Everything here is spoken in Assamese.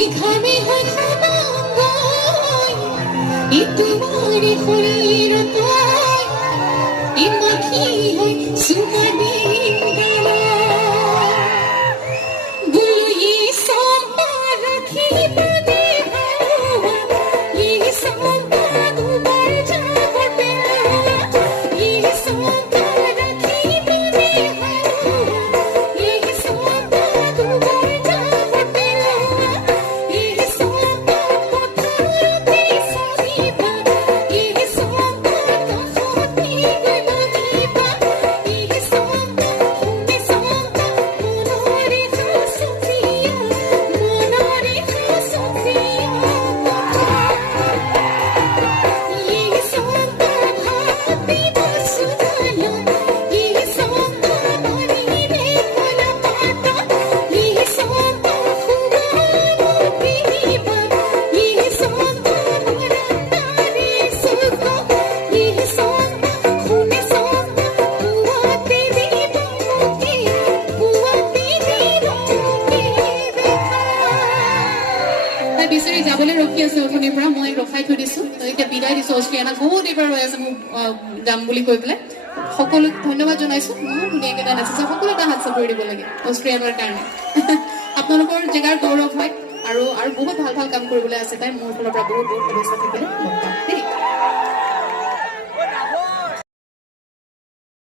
এখানে হয় খানাঙ্গই এ তোমারে হরির তোয় এ মাখি হয় সুমাদিন গালা बोलो ये सांपा रखी बने हवा ये सांपा दुबार जावर पेला ये सांपा रखी बने हवा ये सांपा दुबार जावर पेला ये सांपा पथरते समीपा ये सांपा तखती गलनीपा ये सांपा खूने Sampa मनोरे Sofia, Monarita Sofia. Ye Santa Bhakti Vasudaya, Ye Santa Marine Kalapata, Ye Santa Furano Piva, Ye Santa Maratare Sukha, Ye Santa Khune Santa, Kuate Diva Muke, Kuate Diva তাই বিচাৰি যাবলৈ ৰখি আছে অথনিৰ পৰা মই ৰখাই থৈ দিছো এতিয়া বিদায় দিছো অষ্ট্ৰিয়ানা বহুত এইবাৰ ৰৈ আছে মোক যাম বুলি কৈ পেলাই সকলোক ধন্যবাদ জনাইছো বহুত ধুনীয়াকৈ গান আছে সকলো এটা হাত চাপৰি দিব লাগে অষ্ট্ৰিয়ানাৰ কাৰণে আপোনালোকৰ জেগাৰ গৌৰৱ হয় আৰু বহুত ভাল ভাল কাম কৰিবলৈ আছে তাই মোৰ ফালৰ পৰা বহুত বহুত শুভেচ্ছা থাকিলে লগ পাম দেই